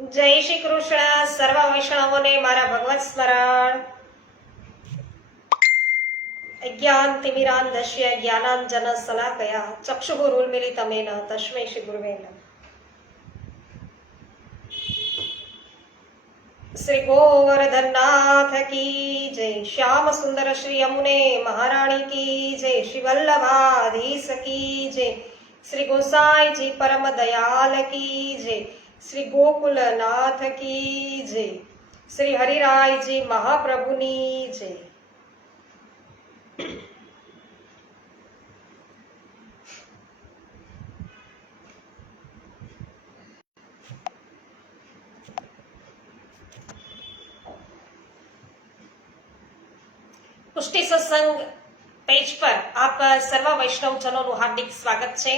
જય શ્રી કૃષ્ણ. સર્વ વૈષ્ણવોને મારા ભગવત સ્મરણ. અજ્ઞાનતિમિરાન્ધસ્ય જ્ઞાનાંજન શલાકયા ચક્ષુરુન્મિલિતમેન તસ્મૈ શ્રી ગુરવે નમઃ. શ્રી ગોવર્ધનનાથ કી જય. શ્યામ સુંદર શ્રી યમુને મહારાણી કી જય. શ્રી વલ્લભાધીશ કી જય. શ્રી ગોસાઈજી પરમ દયાલ કી જય. શ્રી ગોકુલનાથ કી જય. શ્રી હરિરાયજી મહાપ્રભુની જય. પુષ્ટિ સત્સંગ પેજ પર આપ સર્વ વૈષ્ણવજનોનું હાર્દિક સ્વાગત છે.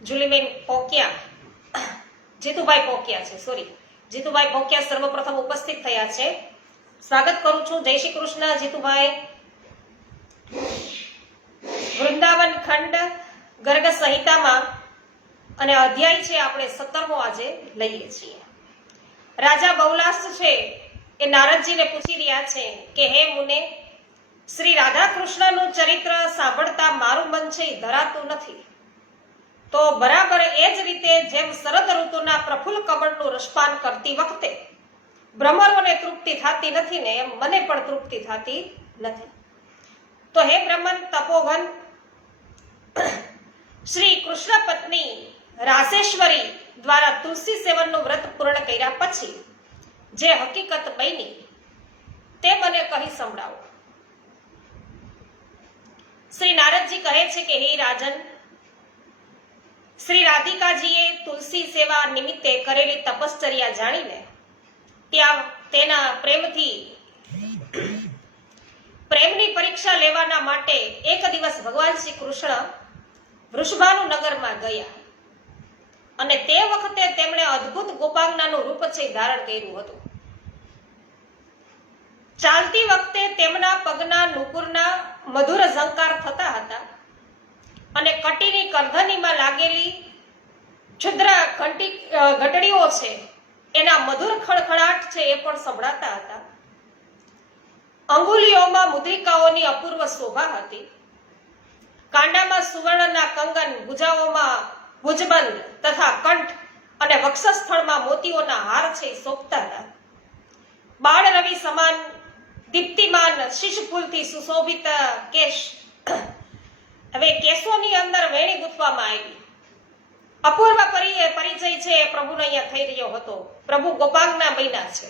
જુલીબેન પોકિયા, જીતુભાઈ પોકિયા છે, જીતુભાઈ પોકિયા સર્વપ્રથમ ઉપસ્થિત થયા છે. સ્વાગત કરું છું. જય શ્રી કૃષ્ણ જીતુભાઈ. વૃંદાવન ખંડ ગર્ગ સંહિતામાં અને અધ્યાય છે આપણે 17મો આજે લઈએ છીએ. રાજા બૌલાસ છે એ નારદજીને પૂછી રહ્યા છે કે હે મુને, શ્રી રાધા કૃષ્ણનું ચરિત્ર સાંભળતા મારું મન છે એ ધરાતું નથી. તો બરાબર એ જ રીતે જેમ શરદ ઋતુના પ્રફુલ્લ કમળનું રસપાન કરતી વખતે ભ્રમરોને તૃપ્તિ થતી નથી ને એમ મને પણ તૃપ્તિ થતી નથી. તો હે બ્રહ્મન તપોવન, શ્રી કૃષ્ણ પત્ની રાસેશ્વરી દ્વારા તુલસી સેવનનું વ્રત પૂર્ણ કર્યા પછી જે હકીકત બની તે મને કહી સંભળાવો. શ્રી નારદજી કહે છે કે હે રાજન, શ્રી રાધિકાજીએ તુલસી સેવા નિમિત્તે કરેલી તપશ્ચર્યા જાણીને ત્યાં તેના પ્રેમની પરીક્ષા લેવાના માટે એક દિવસ ભગવાન શ્રી કૃષ્ણ વૃષભાનુ નગરમાં ગયા અને તે વખતે તેમણે અદ્ભુત ગોપાંગનાનું રૂપ છે ધારણ કર્યું હતું. ચાલતી વખતે તેમના પગના નુપુરના મધુર ઝંકાર થતા હતા અને કટીની કરધનીમાં લાગેલી છિદ્ર ઘંટડીઓ છે એના મધુર ખડખડાટ છે એ પણ સંભળાતા હતા. અંગુલીઓમાં મુદ્રિકાઓની અપૂર્વ શોભા હતી. કાંડામાં સુવર્ણના કંગન, ભુજાઓમાં ભુજબંધ તથા કંઠ અને વક્ષસ્થળમાં મોતીઓના હાર છે શોભતા હતા. બાળ રવિ સમાન દીપ્તિમાન શિશફૂલથી સુશોભિત કેશ, હવે કેશોની અંદર વેણી ગૂંથવામાં આવી. અપૂર્વ પરિચય છે એ પ્રભુનો અહીંયા થઈ રહ્યો હતો. પ્રભુ ગોપાંગના બન્યા છે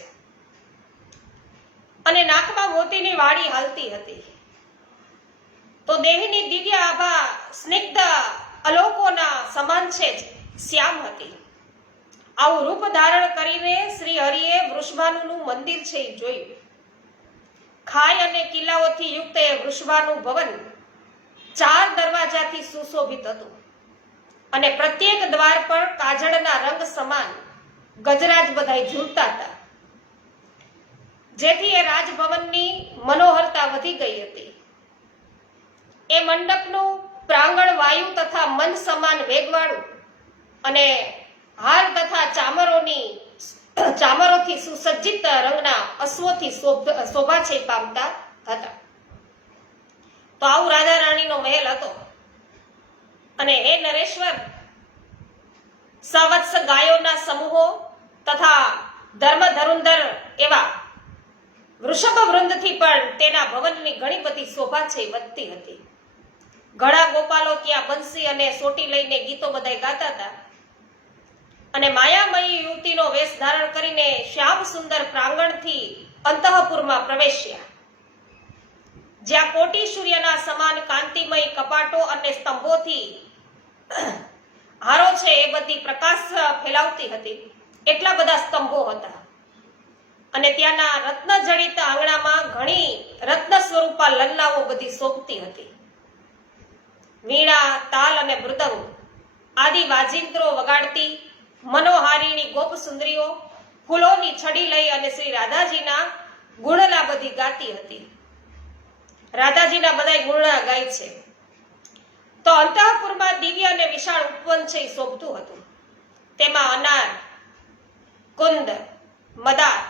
અને નાકમાં મોતીની વાડી હાલતી હતી. તો દેહની દિવ્ય આભા સ્નિગ્ધ અલોકોના સમાન છે જ શ્યામ હતી. આવું રૂપ ધારણ કરીને શ્રી હરિએ વૃષભાનુનું મંદિર છે એ જોયું. ખાઈ અને કિલ્લાઓથી યુક્ત એ વૃષભાનું ભવન 4 દરવાજાથી સુશોભિત હતું અને પ્રત્યેક દ્વાર પર કાજળના રંગ સમાન ગજરાજ બધાય ઝૂલતા હતા, જેથી એ રાજભવનની મનોહરતા વધી ગઈ હતી. એ મંડપનું પ્રાંગણ વાયુ તથા મન સમાન વેગવાળું અને હાર તથા ચામરોથી સુસજ્જિત રંગના અશ્વોથી શોભા છે પામતા હતા. તો આવું રાજા રાણીનો મહેલ હતો. અને હે નરેશ્વર, સવત્સ ગાયોના સમૂહો તથા ધર્મધરુંધર એવા વૃષભ વૃંદથી પણ તેના ભવનની ઘણી બધી શોભા છે વધતી હતી. ઘણા ગોપાલો ત્યાં બંસી અને સોટી લઈને ગીતો બધાય ગાતા હતા અને માયામયી યુવતીનો વેશ ધારણ કરીને શ્યામ સુંદર પ્રાંગણથી અંતઃપુરમાં પ્રવેશ્યા, જ્યાં કોટી સૂર્યના સમાન કાંતિમય કપાટો અને સ્તંભોથી હારો છે એ બધી પ્રકાશ ફેલાવતી હતી. એટલા બધા સ્તંભો હતા અને ત્યાંના રત્નજડિત આંગણામાં ઘણી રત્ન સ્વરૂપા લલ્લાઓ બધી શોભતી હતી. વીણા, તાલ અને મૃદંગ આદિ વાજિંત્રો વગાડતી મનોહારીણી ગોપ સુંદરીઓ ફૂલોની છડી લઈ અને શ્રી રાધાજીના ગુણલા બધી ગાતી હતી. રાધાજીના બધા ગુણલા ગાય છે. તો અંતઃપુરમાં દિવ્ય અને વિશાળ ઉપવન છે એ શોભતું હતું. તેમાં અનાર, કુંદ, મદાર,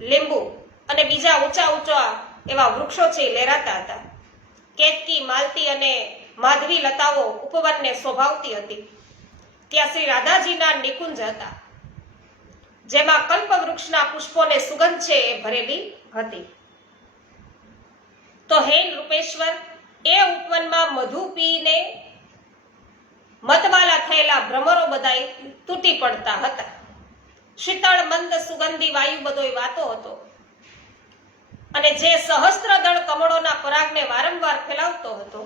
લીંબુ અને બીજા ઊંચા ઊંચા એવા વૃક્ષો છે એ લહેરાતા હતા. કેતકી, માલતી અને માધવી લતાઓ ઉપવનને શોભાવતી હતી. ત્યાં શ્રી રાધાજીના નિકુંજ હતા, જેમાં કલ્પવૃક્ષના પુષ્પોને સુગંધ છે એ ભરેલી હતી. તો હે રૂપેશ્વર, એ ઉપવનમાં મધુ પીને મતમાલા થયેલા ભ્રમરો બધાય તૂટી પડતા હતા. શીતળ મંદ સુગંધી વાયુ બધોય વાતો હતો, અને જે સહસ્ત્રદળ કમળોના પરાગને વારંવાર ફેલાવતો હતો.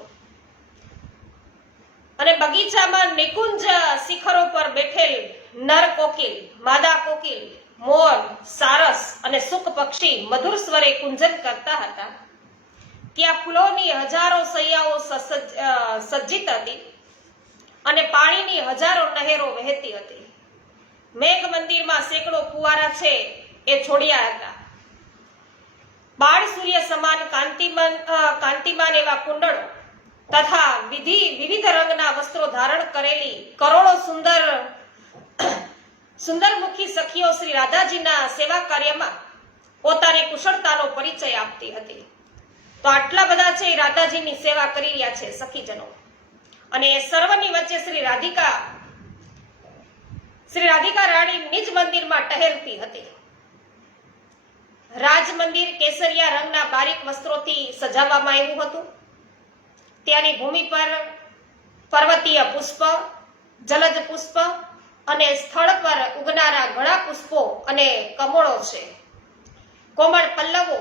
અને બગીચામાં નિકુંજ શિખરો પર બેઠેલ નર કોકિલ, માદા કોકિલ, મોર, સારસ અને સુક પક્ષી મધુર સ્વરે કુંજન કરતા હતા. ત્યાં ફૂલોની હજારો સૈયાઓ સજ્જિત હતી અને પાણીની હજારો નહેરો વહેતી હતી. મેઘ મંદિરમાં સેંકડો ફુવારા છે એ છોડ્યા હતા. બાળ સૂર્ય સમાન કાંતિમાન એવા કુંડળો તથા વિવિધ રંગના વસ્ત્રો ધારણ કરેલી કરોડો સુંદરમુખી સખીઓ શ્રી રાધાજીના સેવા કાર્યમાં પોતાની કુશળતાનો પરિચય આપતી હતી. તો આટલા બધા છે એ રાધાજીની સેવા કરી રહ્યા છે સખીજનો, અને એ સર્વની વચ્ચે શ્રી રાધિકા રાણી નિજ મંદિરમાં ટહેલતી હતી. રાજ મંદિર કેસરિયા રંગના બારીક વસ્ત્રોથી સજાવવામાં આવ્યું હતું. ત્યાંની ભૂમિ પર પર્વતીય પુષ્પ, જલજ પુષ્પ અને સ્થળ પર ઉગનારા ઘણા પુષ્પો અને કમળો છે. કોમળ પલ્લવો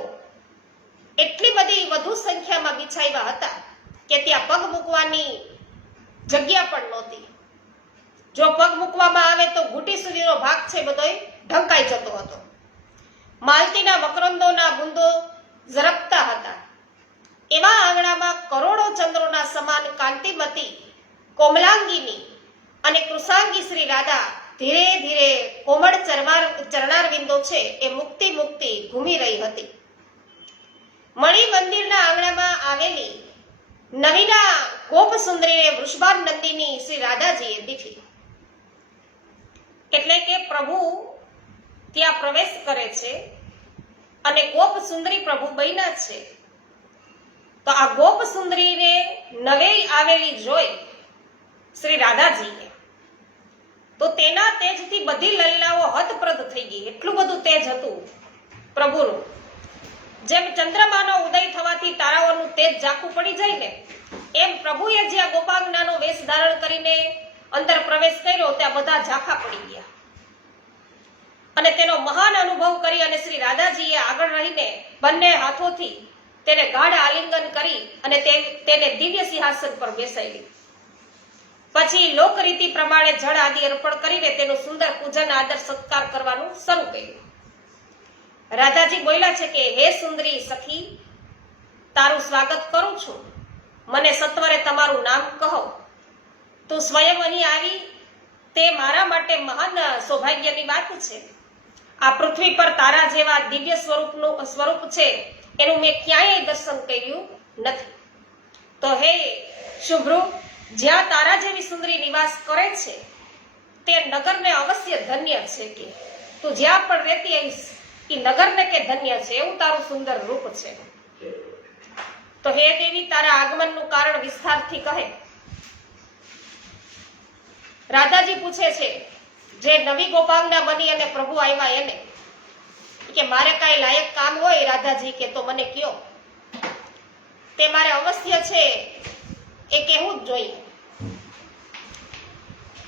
એટલી બધી વધુ સંખ્યામાં બિછાવ્યા હતા કે ત્યાં પગ મૂકવાની જગ્યા પણ નહોતી. જો પગ મૂકવામાં આવે તો ઘૂંટી સુધીનો ભાગ છે બધોય ઢંકાઈ જતો હતો. માલતીના મકરંદોના બુંદો ઝરપતા હતા. એવા આંગણામાં કરોડો ચંદ્રોના સમાન કાંતિમતી, કોમલાંગીની અને કૃષાંગી શ્રી રાધા ધીરે ધીરે કોમળ ચરણારવિંદો છે એ મુક્તિ ઘૂમી રહી હતી. મણિ મંદિરના આંગણામાં આવેલી નવીના ગોપ સુંદરીને વૃષભાન નંદીની શ્રી રાધાજીએ દીઠી. એટલે કે પ્રભુ ત્યાં પ્રવેશ કરે છે અને ગોપ સુંદરી પ્રભુ બન્યા છે. તો આ ગોપ સુંદરીને નવેઈ આવેલી જોઈ શ્રી રાધાજીને, તો તેના તેજથી બધી લલ્લાઓ હતપ્રદ થઈ ગઈ. એટલું બધું તેજ હતું પ્રભુનું. જેમ ચંદ્રમાનો ઉદય થવાથી તારાઓનું તેજ ઝાંખું પડી જાય ને, એમ પ્રભુએ જ્યાં ગોપાંગનાનો વેશ ધારણ કરીને અંદર પ્રવેશ કર્યો ત્યાં બધા ઝાંખા પડી ગયા. અને તેનો મહાન અનુભવ કરી અને શ્રી રાધાજીએ આગળ રહીને બંને હાથોથી તેને ગાઢ આલિંગન કરી અને તેને દિવ્ય સિંહાસન પર બેસાડી. પછી લોકરીતિ પ્રમાણે જળ આદિ અર્પણ કરીને તેનું સુંદર પૂજન, આદર, સત્કાર કરવાનું શરૂ કર્યું. રાધાજી બોલ્યા છે કે હે સુંદરી સખી, તારું સ્વાગત કરું છું. મને સત્વરે તમારું નામ કહો. તું સ્વયં અહીં આવી તે મારા માટે મહાન સૌભાગ્યની વાત છે. આ પૃથ્વી પર તારા જેવા દિવ્ય સ્વરૂપ છે એનું મેં ક્યાંય દર્શન કર્યું નથી. તો હે શુભ્રુ, જ્યાં તારા જેવી સુંદરી નિવાસ કરે છે તે નગરને અવશ્ય ધન્ય છે. કે તું જ્યાં પણ રહેતી આવીશ એ નગરને કે ધન્ય છે, એવું તારું સુંદર રૂપ છે. તો હે દેવી, તારા આગમનનું કારણ વિસ્તારથી કહે. રાધાજી પૂછે છે જે નવી ગોપાંગના બની અને પ્રભુ આવ્યા એને, કે મારે કાંઈ લાયક કામ હોય રાધાજી કે તો મને કયો, તે મારે અવશ્ય છે એ કહેવું જ જોઈએ.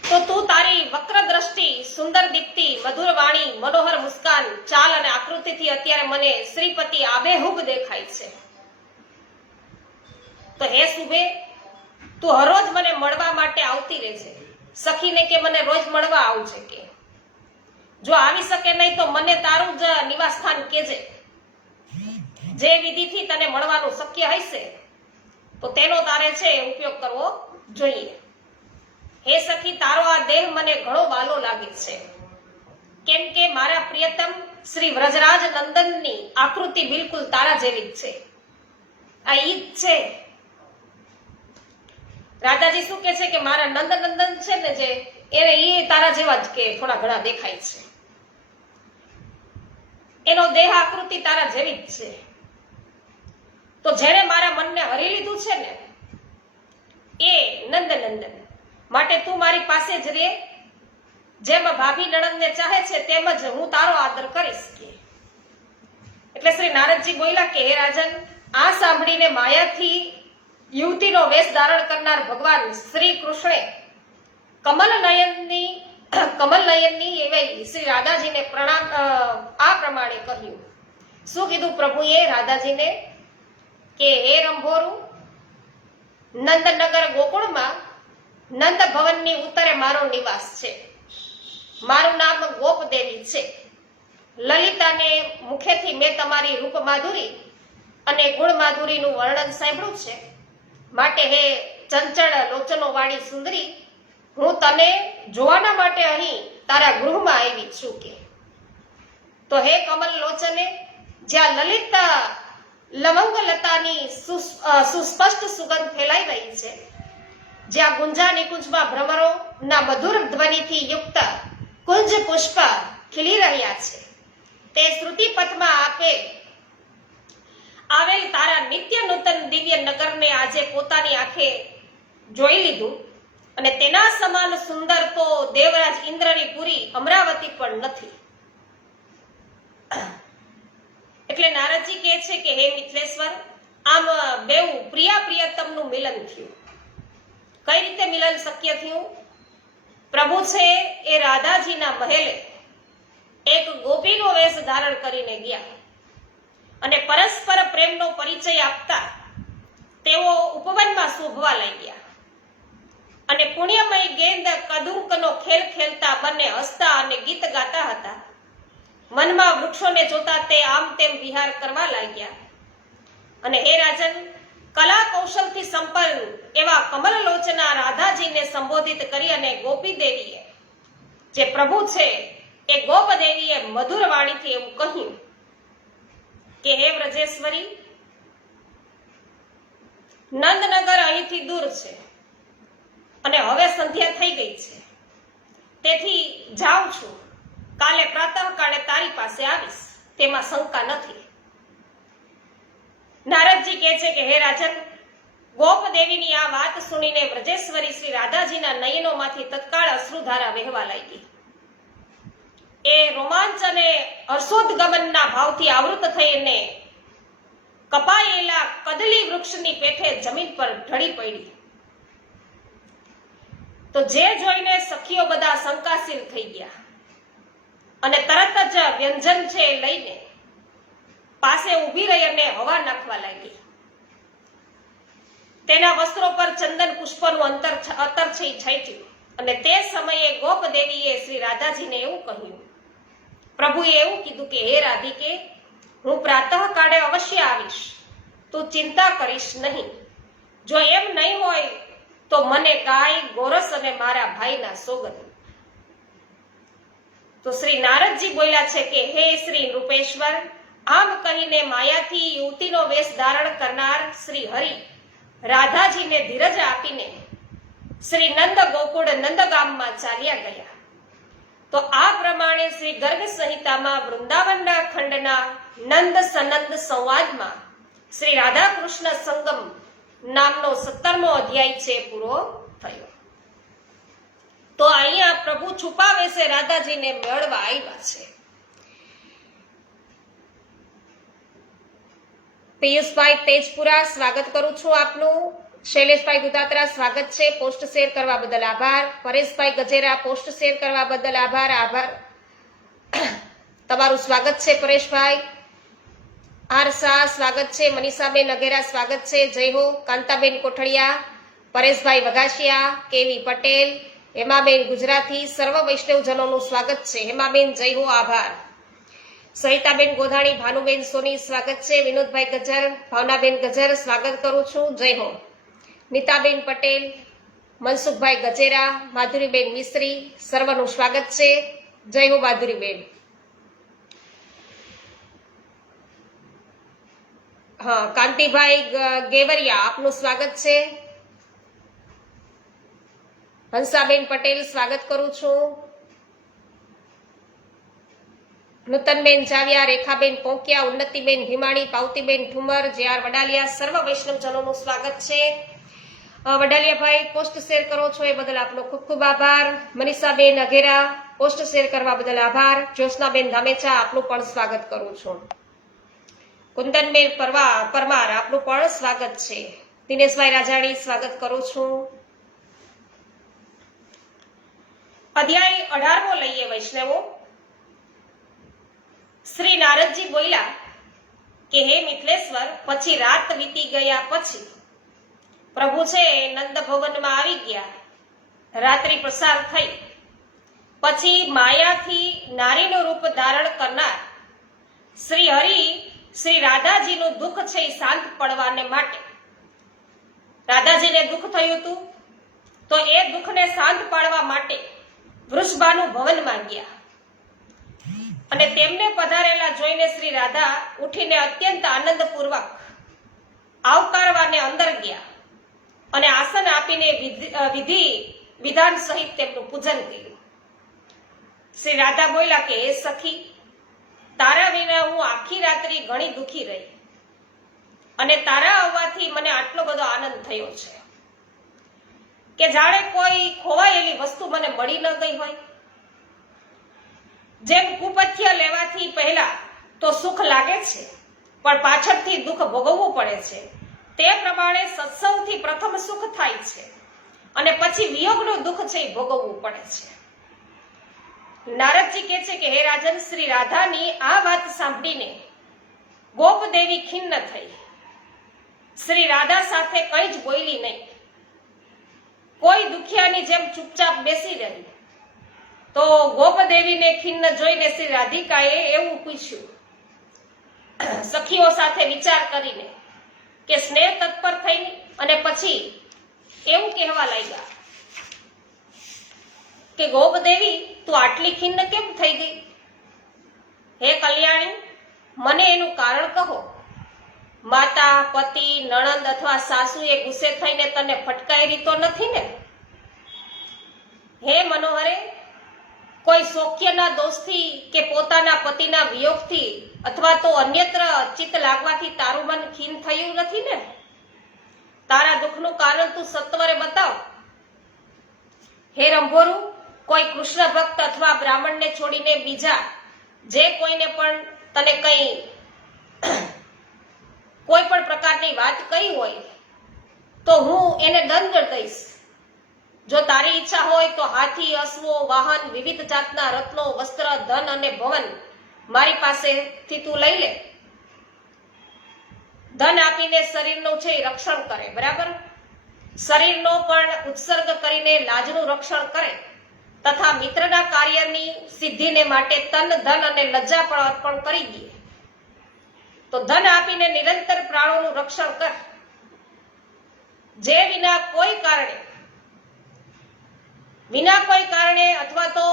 તો તું તારી વક્ર દ્રષ્ટિ, સુંદર દીપ્તિ, મધુર વાણી, મનોહર મુસ્કાન, ચાલ અને આકૃતિથી અત્યારે મને શ્રીપતિ આબેહૂબ દેખાય છે. તો હે સુબે, તું હરરોજ મને મળવા માટે આવતી રહેજે. સખીને કે મને રોજ મળવા આવજે. કે જો આવી શકે નહીં તો મને તારું જ નિવાસ સ્થાન કેજે. જે વિધિથી તને મળવાનું શક્ય હશે તો તેનો તારે છે ઉપયોગ કરવો જોઈએ. હે સખી, તારો આ દેહ મને ઘણો વાલો લાગે છે, કેમ કે મારા પ્રિયતમ શ્રી વ્રજરાજ નંદનની આકૃતિ બિલકુલ તારા જેવી જ છે. આ ઈ જ છે. રાધાજી શું કે છે કે મારા નંદન છે ને જે એ તારા જેવા જ કે થોડા ઘણા દેખાય છે. એનો દેહ આકૃતિ તારા જેવી જ છે. તો જેણે મારા મનને હરી લીધું છે ને એ નંદનંદન, માટે તું મારી પાસે જ રે. જેમ ભાભી નણંદને ચાહે છે તેમ જ હું તારો આદર કરીશ કે. એટલે શ્રી નારદજી બોલ્યા કે હે રાજન, આ સાંભળીને માયાથી યુવતીનો વેશ ધારણ કરનાર ભગવાન શ્રી કૃષ્ણે કમલનયનની એવી શ્રી રાધાજીને પ્રણામ આ પ્રમાણે કહ્યું. શું કીધું પ્રભુએ રાધાજીને કે હે રંભોરું, નંદનગર ગોકુળમાં નંદ ભવનની ઉત્તરે મારો નિવાસ છે. મારું નામ ગોપદેવી છે. લલિતાને મુખેથી મેં તમારી રૂપ માધુરી અને ગુણ માધુરીનું વર્ણન સાંભળ્યું છે. માટે હે ચંચળ લોચનો વાળી સુંદરી, હું તને જોવાના માટે અહીં તારા ગૃહમાં આવી છું કે. તો હે કમલ લોચને, જ્યાં લલિત લવંગ લતાની સુસ્પષ્ટ સુગંધ ફેલાઈ રહી છે, જ્યાં ગુંજા નિકુંજમાં ભ્રમરો ના મધુર ધ્વનિથી યુક્ત કુંજ પુષ્પ ખીલી રહ્યા છે, તે શ્રુતિ પથમાં આપે આવેલ તારા નિત્ય નૂતન દિવ્ય નગરને આજે પોતાની આંખે જોઈ લીધું, અને તેના સમાન સુંદર તો દેવરાજ ઇન્દ્રની પુરી અમરાવતી પણ નથી. એટલે નારદજી કહે છે કે હે મિથિલેશ્વર, આમ બેઉ પ્રિયા પ્રિયતમનું મિલન થયું. કઈ રીતે મિલન શક્ય થયું? પ્રભુ છે એ રાધાજીના મહેલે એક ગોપીનો વેશ ધારણ કરીને ગયા અને પરસ્પર પ્રેમનો પરિચય આપતા તેઓ ઉપવનમાં શોભવા લાગ્યા અને પુણ્યમય ગેંદ કદુંકનો ખેલ ખેલતા બંને હસતા અને ગીત ગાતા હતા. મનમાં વૃક્ષોને જોતા તે આમ તેમ વિહાર કરવા લાગ્યા. અને હે રાજન, કલા કૌશલથી સંપન્ન એવા કમલલોચના રાધાજીને સંબોધિત કરી અને ગોપી દેવીએ, જે પ્રભુ છે એ ગોપદેવીએ મધુર વાણીથી એવું કહ્યું કે હે વ્રજેશ્વરી, નંદનગર અહીંથી દૂર છે અને હવે સંધ્યા થઈ ગઈ છે, તેથી જાઉં છું. કાલે પ્રાતઃકાળે તારી પાસે આવીશ, તેમાં શંકા નથી. નારદજી કહે છે કે હે રાજન, ગોપદેવીની આ વાત સુણીને વ્રજેશ્વરી શ્રી રાધાજીના નયનોમાંથી તત્કાળ અશ્રુધારા વહેવા લાગી. એ રોમાંચ અને હર્ષોદ્ગમનના ભાવથી આવૃત થઈને કપાયેલા કદલી વૃક્ષની પેઠે જમીન પર ઢળી પડી. તો જે જોઈને સખીઓ બધા શંકાશીલ થઈ ગયા અને તરત જ વ્યંજન છે એ લઈને પાસે ઊભી રહી અને હવા નાખવા લાગી. તેના વસ્ત્રો પર ચંદન પુષ્પનું અત્તર છે એ છાંટ્યું અને તે સમયે ગોપદેવીએ શ્રી રાધાજીને એવું કહ્યું, પ્રભુએ એવું કીધું કે હે રાધિકે, હું પ્રાતઃકાળે અવશ્ય આવીશ, તું ચિંતા કરીશ નહીં. જો એમ નહીં હોય તો મને ગાય, ગોરસ અને મારા ભાઈના સોગંદ. તો શ્રી નારદજી બોલ્યા છે કે હે શ્રી નૃપેશ્વર, આમ કહીને માયાથી યુવતીનો વેશ ધારણ કરનાર શ્રી હરિ રાધાજીને ધીરજ આપીને શ્રી નંદ ગોકુળ નંદગામમાં ચાલ્યા ગયા. તો આ પ્રમાણે શ્રી ગર્ગ સંહિતામાં વૃંદાવનના ખંડના નંદ સનંદ સંવાદમાં શ્રી રાધા કૃષ્ણ સંગમ નામનો 17મો અધ્યાય છે પૂરો થયો. તો અહીંયા પ્રભુ છુપાવે છે રાધાજીને મેળવા આવ્યા છે. પિયુષભાઈ તેજપુરા, સ્વાગત કરું છું આપનું. શૈલેષભાઈ દુધાત્રા, સ્વાગત છે. પોસ્ટ શેર કરવા બદલ આભાર. પરેશભાઈ ગજેરા, પોસ્ટ શેર કરવા બદલ આભાર. તમારું સ્વાગત છે પરેશભાઈ. આર શાહ, સ્વાગત છે. મનીષાબેન નગેરા, સ્વાગત છે. જય હો. કાંતાબેન કોઠડિયા, પરેશભાઈ વઘાસિયા, કેવી પટેલ, હેમાબેન ગુજરાતી, સર્વ વૈષ્ણવજનોનું સ્વાગત છે. હેમાબેન જય હો, આભાર. સરિતાબેન ગોધાણી, ભાનુબેન સોની, સ્વાગત છે. વિનોદભાઈ ગજર, ભાવનાબેન ગજર, સ્વાગત કરું છું. જય હો. નીતાબેન પટેલ, મનસુખભાઈ ગજેરા, માધુરીબેન મિસ્ત્રી, સર્વનું સ્વાગત છે. જય હો માધુરીબેન. હા, કાંતિભાઈ ગેવરિયા, આપનું સ્વાગત છે. હંસાબેન પટેલ, સ્વાગત કરું છું. નૂતનબેન જાવિયા, રેખાબેન પોંકિયા, ઉન્નતિબેન ભીમાણી, પાવતીબેન ઠુમર, જે.આર. વડાલિયા, સર્વ વૈષ્ણવજનોનું સ્વાગત છે. વડાલિયાભાઈ પોસ્ટ શેર કરો છો એ બદલ આપનો ખૂબ ખૂબ આભાર. મનીષાબેન અઘેરા, પોસ્ટ શેર કરવા બદલ આભાર. જ્યોત્સનાબેન ધામેચા, આપનું પણ સ્વાગત કરું છું. કુંદનબેન પરમાર, આપનું પણ સ્વાગત છે. દિનેશભાઈ રાજાણી, સ્વાગત કરું છું. અધ્યાય 18મો લઈએ વૈષ્ણવો. શ્રી નારદજી બોલ્યા કે હે મિથલેશ્વર, પછી રાત વીતી ગયા પછી પ્રભુ છે નંદ ભવનમાં આવી ગયા. રાત્રિ પ્રસાર થઈ પછી માયાથી નારીનું રૂપ ધારણ કરનાર શ્રી હરિ શ્રી રાધાજીનું દુઃખ છે એ શાંત પડવાને માટે, રાધાજીને દુઃખ થયું હતું તો એ દુઃખને શાંત પાડવા માટે વૃષભાનું ભવનમાં ગયા અને તેમને પધારેલા જોઈને શ્રી રાધા ઉઠીને અત્યંત આનંદપૂર્વક આવકારવાને અંદર ગયા અને આસન આપીને વિધિ વિધાન સહિત તેમનું પૂજન કર્યું. શ્રી રાધા બોલ્યા કે હે સખી, તારા વિના હું આખી રાત્રિ ઘણી દુઃખી રહી અને તારા આવવાથી મને આટલો બધો આનંદ થયો છે કે જાણે કોઈ ખોવાયેલી વસ્તુ મને મળી ન ગઈ હોય. જેમ કુપથ્ય લેવાથી પહેલા તો સુખ લાગે છે પણ પાછળથી દુઃખ ભોગવવું પડે છે, તે પ્રમાણે સત્સંગથી પ્રથમ સુખ થાય છે અને પછી વિયોગનું દુઃખ છે એ ભોગવવું પડે છે. નારદજી કહે છે કે હે રાજન, શ્રી રાધાની આ વાત સાંભળીને ગોપદેવી ખિન્ન થઈ. શ્રી રાધા સાથે કંઈ જ બોલી નહીં, કોઈ દુખિયાની જેમ ચૂપચાપ બેસી રહી. તો ગોપદેવીને ખિન્ન જોઈને શ્રી રાધિકાએ એવું પૂછ્યું સખીઓ સાથે વિચાર કરીને કે સ્નેહ તત્પર થઈને, અને પછી એવું કહેવા લાગ્યા કે ગોપદેવી, તું આટલી ખિન્ન કેમ થઈ ગઈ? હે કલ્યાણી, મને એનું કારણ કહો. માતા, પતિ, નણંદ અથવા સાસુએ ગુસ્સે થઈને તને ફટકારી તો નથી ને? હે મનોહરે, કોઈ સૌખ્યના દોષથી કે પોતાના પતિના વિયોગથી અથવા તો અન્યત્ર ચિત્ત લાગવાથી તારું મન ખીન થયું નથી ને? તારા દુઃખનું કારણ તું સત્વરે બતાવ. હે રંભોરું, કોઈ કૃષ્ણ ભક્ત અથવા બ્રાહ્મણને છોડીને બીજા જે કોઈને પણ તને કોઈ પણ પ્રકારની વાત કરી હોય તો હું એને દંડ દઈશ. જો તારી ઈચ્છા હોય તો હાથી, અશ્વો, વાહન, વિવિધ જાતના રત્નો, વસ્ત્ર, ધન અને ભવન મારી પાસેથી તું લઈ લે. ધન આપીને શરીરનું છે રક્ષણ કરે, બરાબર? શરીરનો પણ ઉત્સર્ગ કરીને લાજનું રક્ષણ કરે તથા મિત્રના કાર્યની સિદ્ધિને માટે તન, ધન અને લજ્જા પણ અર્પણ કરી દે. તો ધન આપીને નિરંતર પ્રાણોનું રક્ષણ કર. જે વિના કોઈ કારણે અથવા તો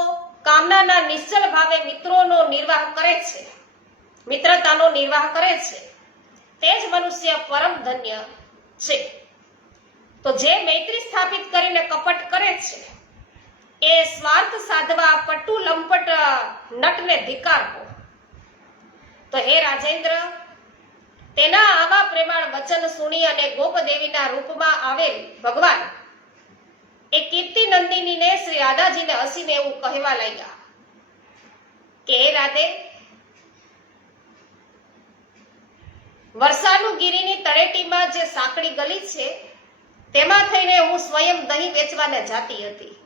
કામનાના નિશ્ચલ ભાવે મિત્રોનો નિર્વાહ કરે છે, મિત્રતાનો નિર્વાહ કરે છે, તે જ મનુષ્ય પરમ ધન્ય છે. તો જે મૈત્રી સ્થાપિત કરીને કપટ કરે છે એ સ્વાર્થ સાધવા પટુ લંપટ નટને ધિક્કારવો. તો હે રાજેન્દ્ર, તેના આવા પ્રેમાળ વચન સુણી અને ગોપદેવીના રૂપમાં આવેલ ભગવાન એ કીર્તિ નંદિનીને શ્રી રાધાજીને હસીને એવું કહેવા લાગ્યા કે હે રાધે, વરસાનું ગીરીની તળેટીમાં જે સાંકડી ગલી છે તેમાં થઈને હું સ્વયં દહીં વેચવાને જાતી હતી.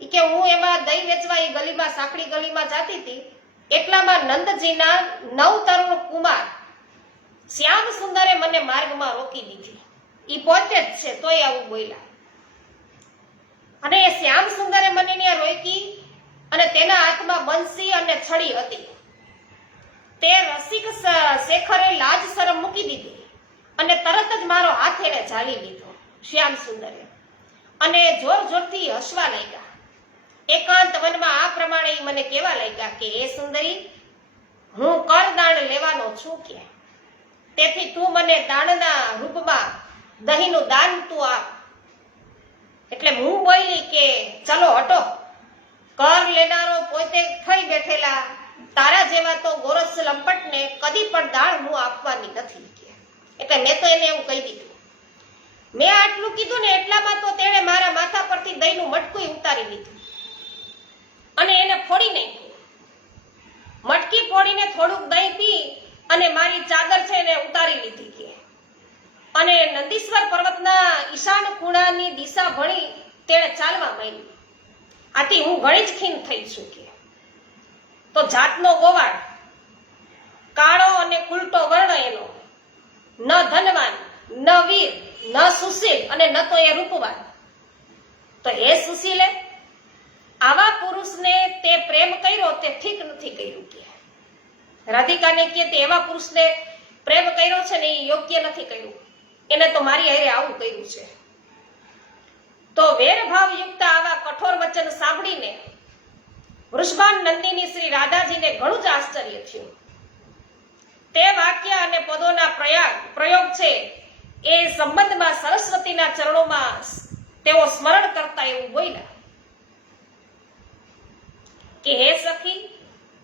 કે હું એમાં દહીં વેચવા એ ગલીમાં, સાંકડી ગલીમાં જાતી હતી. એટલામાં નંદજીના 9 તરુણ કુમાર શ્યામ સુંદરે મને માર્ગમાં રોકી દીધી. ઈ પોતે જ છે તોય આવું બોલ્યા. અને એ શ્યામ સુંદરે મને ત્યાં રોકી અને તેના હાથમાં બંસી અને છડી હતી. તે રસિક શેખરે લાજ શરમ મૂકી દીધી અને તરત જ મારો હાથ એને ઝાલી લીધો શ્યામ સુંદરે, અને જોર જોરથી હસવા લાગ્યા. એકાંત વનમાં આ પ્રમાણે મને કહેવા લાગ્યા કે હે સુંદરી, હું કરદાણ લેવાનો છું કે તેથી તું મને દાનના રૂપમાં દહીંનું દાન તું આપ. એટલે હું બોલી કે ચલો હટો. કર લેનારો પોતે થઈ બેઠેલા તારા જેવા તો ગોરસ લંપટને કદી પણ દાળ હું આપવાની નથી કે. એટલે મેં તો એને એવું કહી દીધું. મેં આટલું કીધું ને એટલામાં તો તેણે મારા માથા પરથી દહીંનું મટકું ઉતારી લીધું અને એને ફોડી નાખ્યું. મટકી ફોડીને થોડુંક દહીં પી અને મારી ચાદર છે એને ઉતારી લીધી કે. અને નંદીશ્વર પર્વતના ઈશાન ખૂણાની દિશા ભણી તેણે ચાલવા માંડી. આથી હું ઘણી જ ખીન થઈ છું કે. તો જાતનો ગોવાળ, કાળો અને કુલટો વર્ણ એનો, ન ધનવાન, ન વીર, ન સુશીલ અને ન તો એ રૂપવાન. તો હે સુશીલે, આવા પુરુષને તે પ્રેમ કર્યો તે ઠીક નથી કર્યું કે. રાધિકાને કે તે એવા પુરુષને પ્રેમ કર્યો છે ને એ યોગ્ય નથી કર્યું. એને તો મારી હારે આવું કર્યું છે. તો વેરભાવ યુક્ત આવા કઠોર વચન સાંભળીને વૃષભાન નંદિની શ્રી રાધાજીને ઘણું જ આશ્ચર્ય થયું. તે વાક્ય અને પદોના પ્રયોગ છે એ સંબંધમાં સરસ્વતીના ચરણોમાં તેઓ સ્મરણ કરતા એવું બોલ્યા કે હે સખી,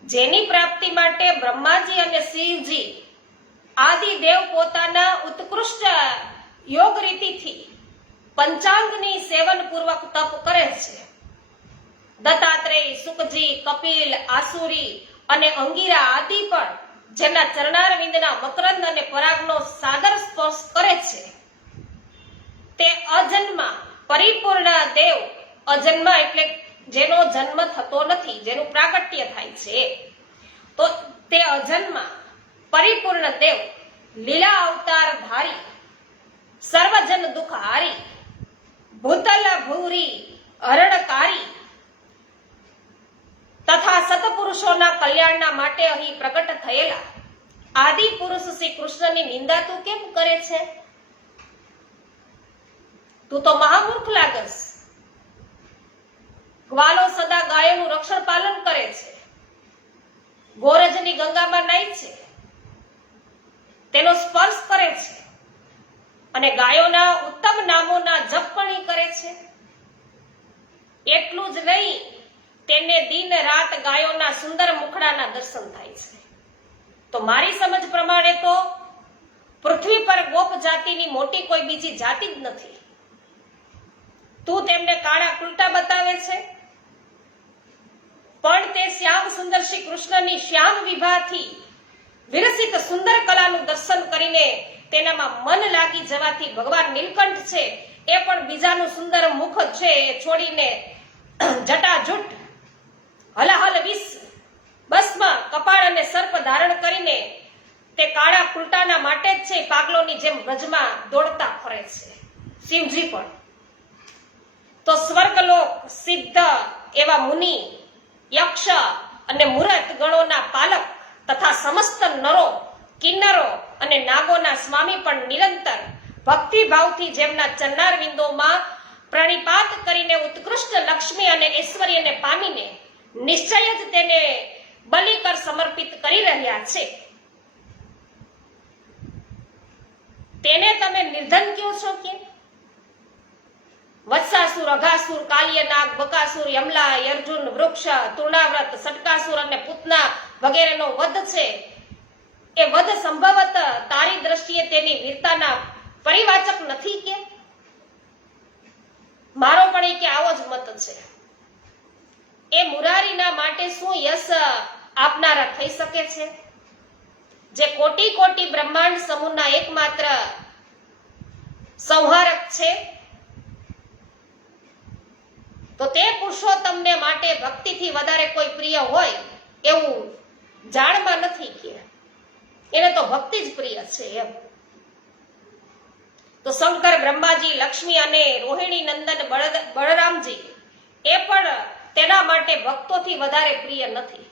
જેની પ્રાપ્તિ માટે બ્રહ્માજી અને શિવજી આદિ દેવ પોતાના ઉત્કૃષ્ટ યોગ રીતિથી પંચાંગની સેવન પૂર્વક તપ કરે છે. દત્તાત્રેય, સુકજી, કપિલ, આસુરી અને અંગીરા આદિ પણ જેના ચરણારવિંદના મકરંદ અને પરાગનો સાદર સ્પર્શ કરે છે તે અજન્મા પરિપૂર્ણ દેવ. અજન્મા એટલે જેનો જન્મ થતો નથી, જેનું પ્રાગટ્ય થાય છે. તો તે અજન્મા પરિપૂર્ણ દેવ, લીલા અવતાર ધારી, સર્વજન દુઃખ હારી, ભૂતલ ભૂરી હરણકારી તથા સતપુરુષોના કલ્યાણના માટે અહીં પ્રગટ થયેલા આદિ પુરુષ શ્રી કૃષ્ણની નિંદા તું કેમ કરે છે? તું તો મહામૂર્ખ લાગસ. ગ્વાલો સદા ગાયોનું રક્ષણ પાલન કરે છે, ગોરજની ગંગામાં નાય છે, તેનો સ્પર્શ કરે છે અને ગાયોના ઉત્તમ નામોના જપ પણ કરે છે. એટલું જ નહીં, તેને દિન રાત ગાયોના સુંદર મુખડાના દર્શન થાય છે. તો મારી સમજ પ્રમાણે તો પૃથ્વી પર ગોપ જાતિની મોટી કોઈ બીજી જાતિ જ નથી. તું તેમને કાળા કુલટા બતાવે છે, પણ તે શ્યામ સુંદર શ્રી કૃષ્ણની શ્યામ વિભાથી વિરસિત સુંદર કલાનું દર્શન કરીને તેનામાં મન લાગી જવાથી ભગવાન નીલકંઠ છે એ પણ બીજાનું સુંદર મુખ છે એ છોડીને જટાજૂટ હલાહલ વિષ બસમાં કપાળ અને સર્પ ધારણ કરીને તે કાળા કુલટાના માટે જ છે પાગલોની જેમ વ્રજમાં દોડતા ફરે છે. શિવજી પણ તો સ્વર્ગલોક સિદ્ધ એવા મુનિ, યક્ષ અને મૂરત ગણોના પાલક તથા સમસ્ત નરો, કિન્નરો અને નાગોના સ્વામી પણ નિરંતર ભક્તિભાવથી જેમના ચરણાર વિંદોમાં પ્રણિપાત કરીને ઉત્કૃષ્ટ લક્ષ્મી અને ઐશ્વર્યને પામીને નિશ્ચય જ તેને બલિકર સમર્પિત કરી રહ્યા છે, તેને તમે નિર્ધન કહો છો કે? વત્સાસુર, અઘાસુર, કાલ્યનાગ, બકાસુર, યમલા, અર્જુન, વૃક્ષ, તૃણાવ્રત, સટકાસુર અને પૂતના વગેરેનો વધ છે એ વધ સંભવત તારી દ્રષ્ટિએ તેની વીરતાના પરિવાચક નથી કે? મારો પણ કે આવો જ મત છે. એ મુરારીના માટે શું યશ આપનારા થઈ શકે છે, જે કોટી કોટી બ્રહ્માંડ સમૂહના એકમાત્ર સંહારક છે? તો તે પુરુષોત્તમને માટે ભક્તિથી વધારે કોઈ પ્રિય હોય એવું જાણમાં નથી કે એને તો ભક્તિ જ પ્રિય છે એમ. તો શંકર, બ્રહ્માજી, લક્ષ્મી અને રોહિણી નંદન બળરામજી એ પણ તેના માટે ભક્તોથી વધારે પ્રિય નથી.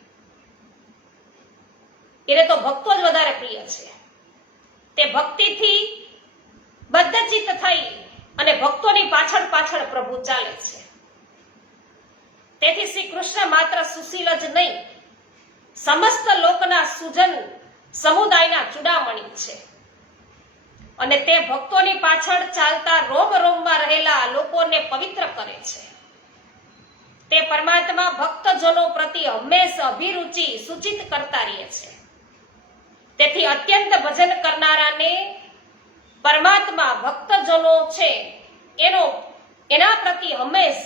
એને તો ભક્તો જ વધારે પ્રિય છે. તે ભક્તિથી બદ્ધચિત્ત થઈ અને ભક્તોની પાછળ પાછળ પ્રભુ ચાલે છે. તેથી શ્રી કૃષ્ણ માત્ર સુશીલ જ નહીં, સમસ્ત લોકના સુજન સમુદાયના ચૂડામણી છે અને તે ભક્તોની પાછળ ચાલતા રોમ રોમમાં રહેલા લોકોને પવિત્ર કરે છે. તે પરમાત્મા ભક્તજનો પ્રતિ હંમેશા અભિરુચિ સૂચિત કરતા રહે છે. તેથી અત્યંત ભજન કરનારાને પરમાત્મા ભક્તજનો છે એના પ્રતિ હંમેશ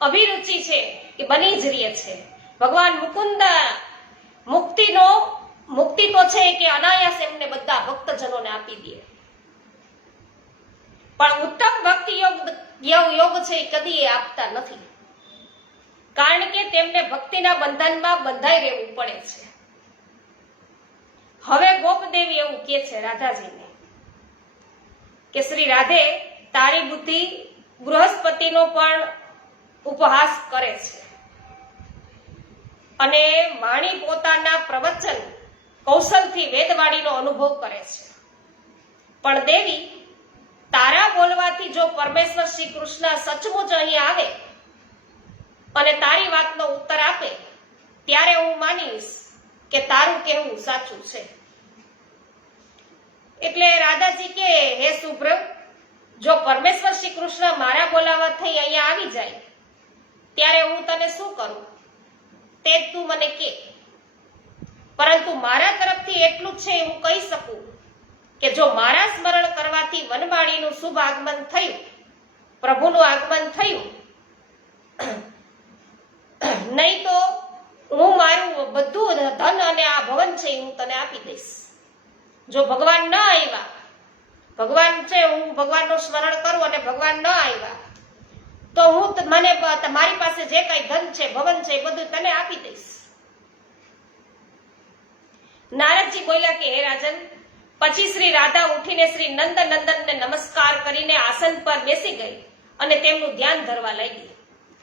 અભિરુચિ છે એ બની જ રહે છે. ભગવાન મુકુંદ મુક્તિ તો છે કે અનાયાસ એમને બધા ભક્તજનોને આપી દે, પણ ઉત્તમ ભક્તિ યોગ છે એ કદી એ આપતા નથી, કારણ કે તેમને ભક્તિના બંધનમાં બંધાઈ રહેવું પડે છે. હવે ગોપદેવી એવું કહે છે રાધાજીને કે શ્રી રાધે, તારી બુદ્ધિ બૃહસ્પતિનો પણ ઉપહાસ કરે છે અને વાણી પોતાના પ્રવચન કૌશલથી વેદવાણીનો અનુભવ કરે છે. પણ દેવી, તારા બોલવાથી જો પરમેશ્વર શ્રી કૃષ્ણ સચમુચ અહીં આવે અને તારી વાતનો ઉત્તર આપે, ત્યારે હું માનીશ કે તારું કહેવું સાચું છે. એટલે રાધાજી કે, હે શુભ્ર, જો પરમેશ્વર શ્રી કૃષ્ણ મારા બોલાવા થઈ અહીંયા આવી જાય ત્યારે હું તને શું કરું તે તું મને કે. પરંતુ મારા તરફથી એટલું જ છે હું કહી શકું કે જો મારા સ્મરણ કરવાથી વનમાળીનું શુભ આગમન થયું, પ્રભુનું આગમન થયું, નહીં તો હું મારું બધું ધન અને આ ભવન છે હું તને આપી દઈશ. જો ભગવાન ન આવ્યા, ભગવાન છે, હું ભગવાનનું સ્મરણ કરું અને ભગવાન ન આવ્યા તો હું મને મારી પાસે જે કઈ ધન છે, ભવન છે, એ બધું તને આપી દઈશ. નારદજી બોલ્યા કે હે રાજન, પછી શ્રી રાધા ઉઠીને શ્રી નંદ નંદનને નમસ્કાર કરીને આસન પર બેસી ગઈ અને તેમનું ધ્યાન ધરવા લાગી.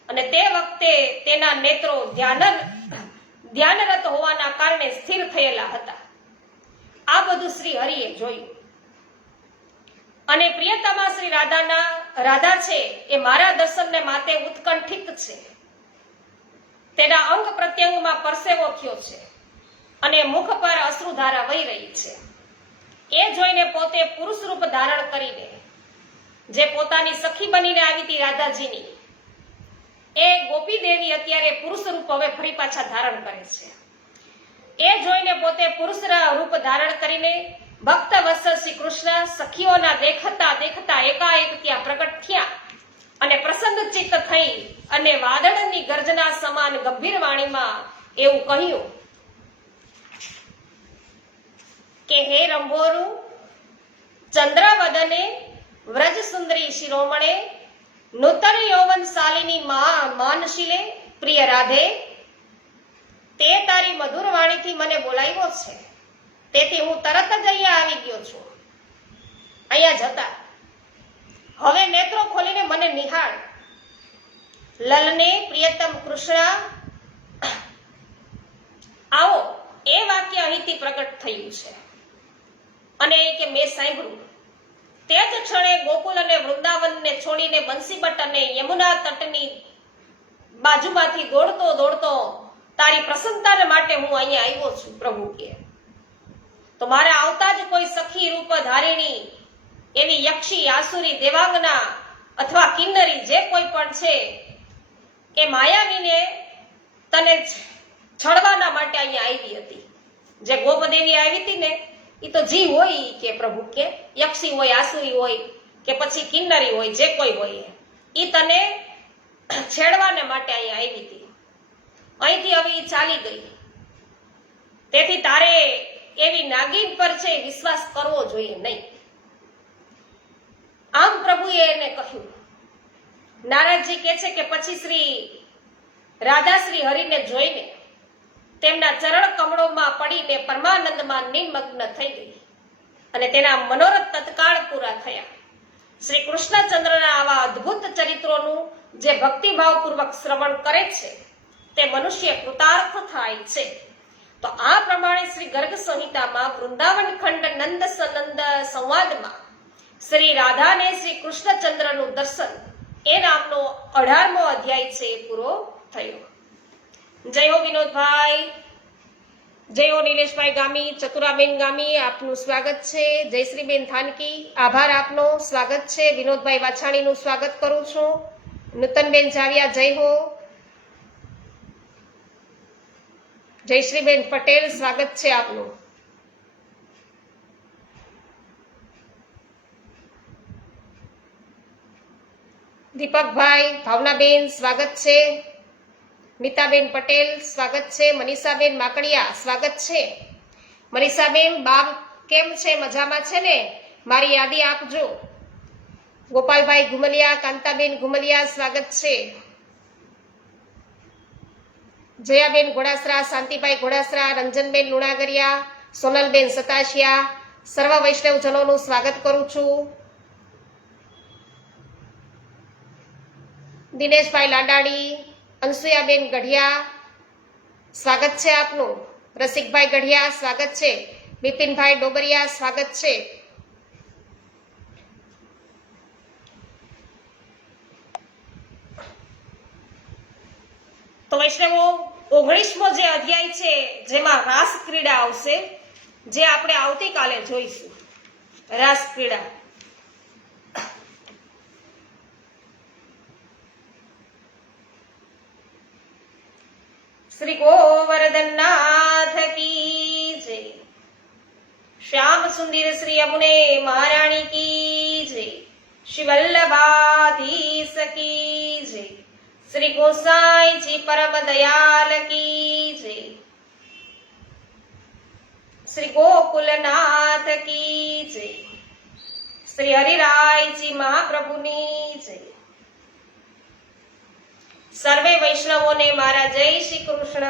અને તે વખતે તેના નેત્રો ધ્યાનરત હોવાના કારણે સ્થિર થયેલા હતા. આ બધું શ્રી હરિએ જોયું અને પ્રિયતમા શ્રી રાધા છે એ મારા દર્શનને માટે ઉત્કંઠિત છે. તેના અંગ પ્રત્યંગમાં પરસેવો થયો છે અને મુખ પર અશ્રુધારા વહી રહી છે. એ જોઈને પોતે પુરુષ રૂપ ધારણ કરીને, જે પોતાની સખી બનીને આવી હતી રાધાજીની, એ ગોપી દેવી અત્યારે પુરુષ રૂપ હવે ફરી પાછા ધારણ કરે છે. એ જોઈને પોતે પુરુષ રૂપ ધારણ કરીને ભક્ત વત્સલ શ્રી કૃષ્ણ સખીઓના દેખતા એકાએક ત્યાં પ્રગટ થયા અને પ્રસન્ન ચિત્ત થઈ અને વાદળની ગર્જના સમાન ગંભીર વાણીમાં એવું કહ્યું કે હે રંભોરુ ચંદ્રવદને વ્રજ સુંદરી શિરોમણે નૂતન યૌવન શાલિની માનશીલે પ્રિય રાધે, તે તારી મધુર વાણીથી મને બોલાવ્યો છે, તેથી હું તરત જ અહીંયા આવી ગયો છું. અહીંયા જતા હવે નેત્રો ખોલીને મને નિહાળ. લલને પ્રિયતમ કૃષ્ણ આવો, એ વાક્ય અહીંથી પ્રગટ થયું છે અને કે મેં સાંભળ્યું. તે જ ક્ષણે ગોકુલ અને વૃંદાવનને છોડીને બંસીબટ અને યમુના તટની બાજુમાંથી દોડતો તારી પ્રસન્નતા માટે હું અહીંયા આવ્યો છું. પ્રભુ કે, તો મારા આવતા જ કોઈ સખી રૂપ ધારિણી એવી યક્ષી, આસુરી, દેવાંગના અથવા કિન્નરી જે કોઈ પણ છે એ માયાવીને તને છળવાના માટે અહીંયા આવી હતી. જે ગોપદેવી આવી હતી ને, એ તો જી હોય કે પ્રભુ કે, યક્ષી હોય, આસુરી હોય કે પછી કિન્નરી હોય, જે કોઈ હોય, એ તને છેડવાને માટે અહીંયા આવી હતી. અહીંથી હવે એ ચાલી ગઈ. તેથી તારે એવી નાગિન પર છે વિશ્વાસ કરવો જોઈએ નહીં. આમ પ્રભુએ એને કહ્યું. નારદજી કહે છે કે પછી શ્રી રાધા શ્રી હરિને જોઈને તેમના ચરણ કમળોમાં પડીને પરમાનંદમાં નિમગ્ન થઈ ગઈ અને તેના મનોરથ તત્કાળ પૂરા થયા. શ્રી કૃષ્ણચંદ્રના આવા અદ્ભુત ચરિત્રોનું જે ભક્તિભાવપૂર્વક શ્રવણ કરે છે તે મનુષ્ય કૃતાર્થ થાય છે. તો આ પ્રમાણે શ્રી ગર્ગ સંહિતામાં વૃંદાવન ખંડ નંદ સનંદ સંવાદમાં શ્રી રાધાને શ્રી કૃષ્ણચંદ્રનું દર્શન એ નામનો 18મો અધ્યાય છે એ પૂરો થયો. જય હો વિનોદભાઈ, જય હો નિલેશભાઈ ગામી, ચતુરાબેન ગામી, આપનું સ્વાગત છે. જયશ્રીબેન થાનકી, આભાર આપનો, સ્વાગત છે. વિનોદભાઈ વાછાણીનું સ્વાગત કરું છું. નૂતનબેન જાવિયા, જય હો. જયશ્રીબેન પટેલ, સ્વાગત છે આપનું. દીપકભાઈ, ભાવનાબેન, સ્વાગત છે. મિતાબેન પટેલ, સ્વાગત છે. મનીષાબેન માકડિયા, સ્વાગત છે. મનીષાબેન, બાપ કેમ છે? મજામાં છે ને? મારી યાદી આપજો. ગોપાલભાઈ ઘુમલિયા, કાંતાબેન ઘુમલિયા, સ્વાગત છે. જયાબેન ઘોડાસરા, શાંતિભાઈ ઘોડાસરા, રંજનબેન લુણાગરિયા, સોનલબેન સતાશિયા, સર્વ વૈષ્ણવજનોનું સ્વાગત કરું છું. દિનેશભાઈ લાડાડી, અનસુયાબેન ગઢિયા, સ્વાગત છે આપનું. રસિકભાઈ ગઢિયા, સ્વાગત છે. બિપિનભાઈ ડોબરિયા, સ્વાગત છે. તો વૈષ્ણવો, 19મો જે અધ્યાય છે જેમાં રાસ ક્રીડા આવશે, જે આપણે આવતીકાલે જોઈશું. રાસ ક્રીડા. શ્રી ગોવર્ધનનાથ કી જય. શ્યામ સુંદર શ્રી યમુને મહારાણી કી જય. શ્રી વલ્લભાધીશ કી જય. શ્રી ગોસાઈજી પરમ દયાલ કી જય. શ્રી ગોકુલનાથ કી જય. શ્રી હરિરાયજી મહાપ્રભુની જય. સર્વે વૈષ્ણવોને મારા જય શ્રી કૃષ્ણ.